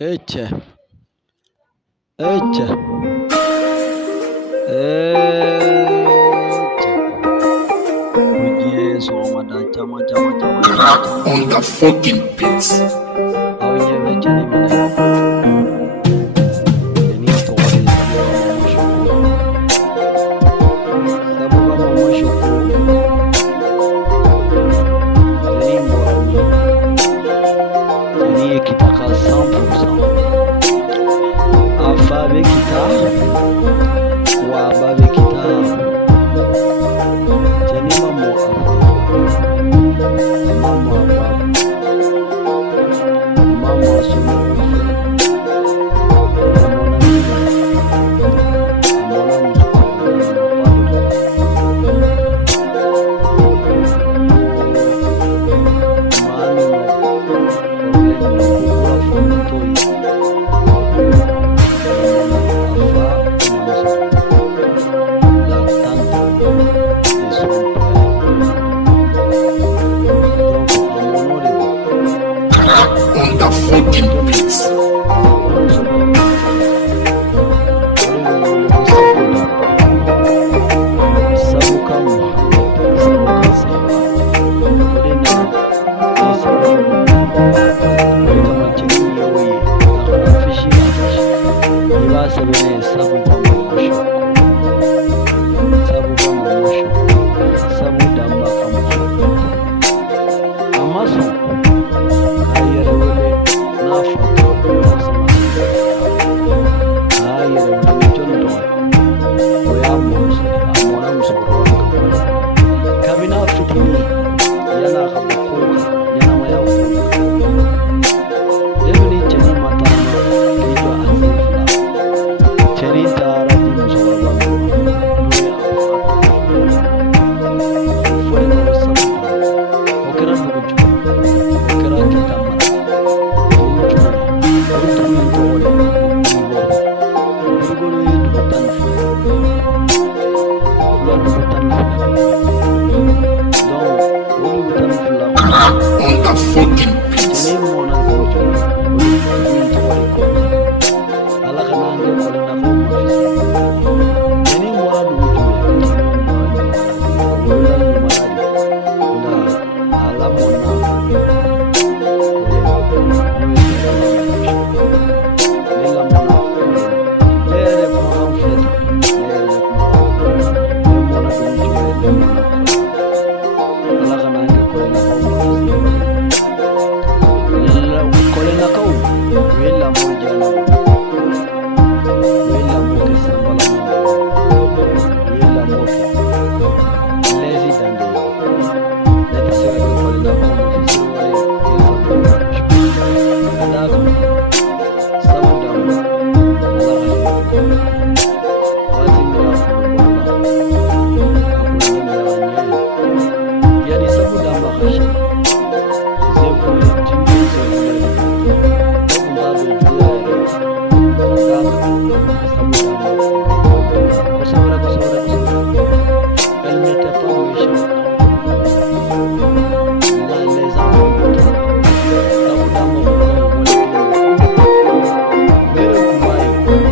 Echa, echa, echa. Oye, soma da chama chama chama chama Crack chama. on the fucking beats. Aunye vecha ni mina. Ni story sabu kama mashoko. Sabu kama mashoko. Ni morami. Ni kitaka 100%. Afa be kita. Wa ba be kita. Jeni mamo afa. Mamo afa. Mamo asumo. Crack on the fucking beats. Crack on the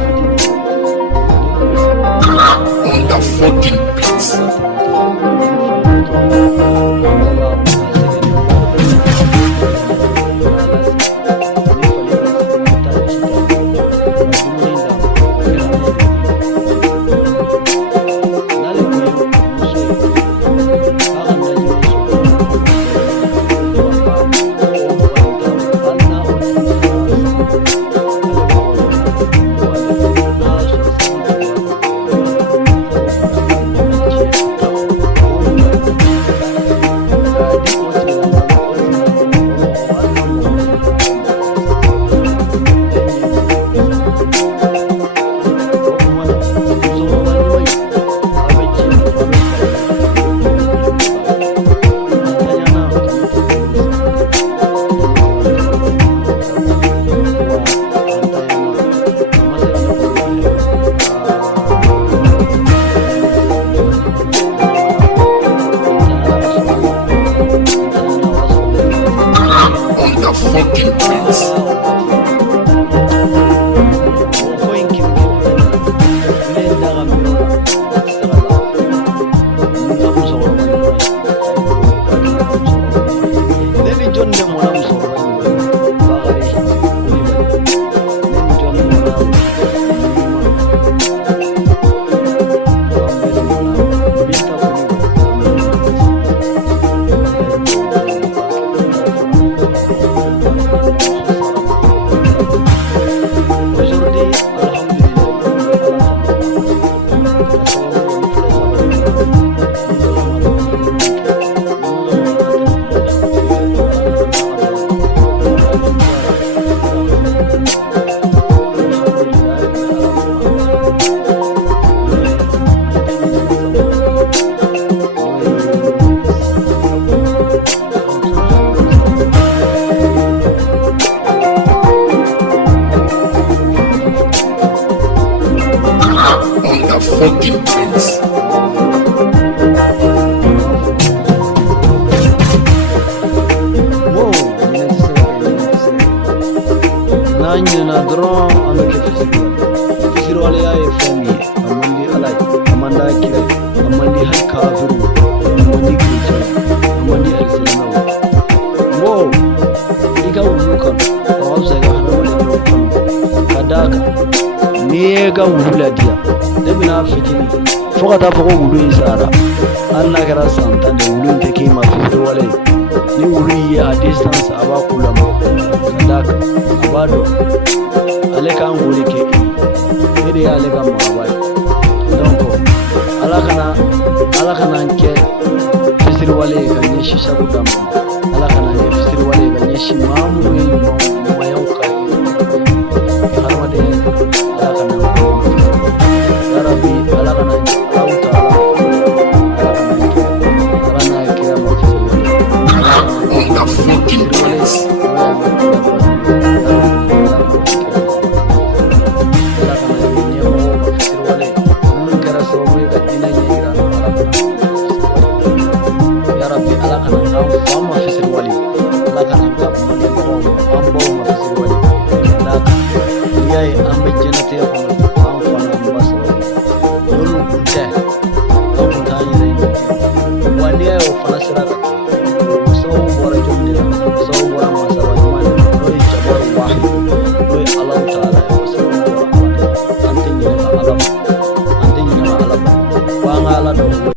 fucking beats. On the fucking beats. fucking beats. Wow, nanya na drum ameke fisir wale ya fami amandi alai amanda kira amandi har kafiru amandi kirja amandi alsilama. Wow, iga wulukan awza ga hana wale wulukan kadaka ne ga wuladiya da bina fitini foka ta foko wulu isara Allah kara santa da wulun take ma fisir wale ni wuri a distance aba kula ma kadaka abado ale kan wuri ke ni da ale kan ma bai donc ala kana ke fisir wale kan ne shi sabu dam ala kana ne fisir wale kan ne shi mamu ne ma yau kai har ma da ala kana ya rabbi ala kana auta ala kana kira ma fisir wale On the fucking beats. Wani ya yi wa fanasira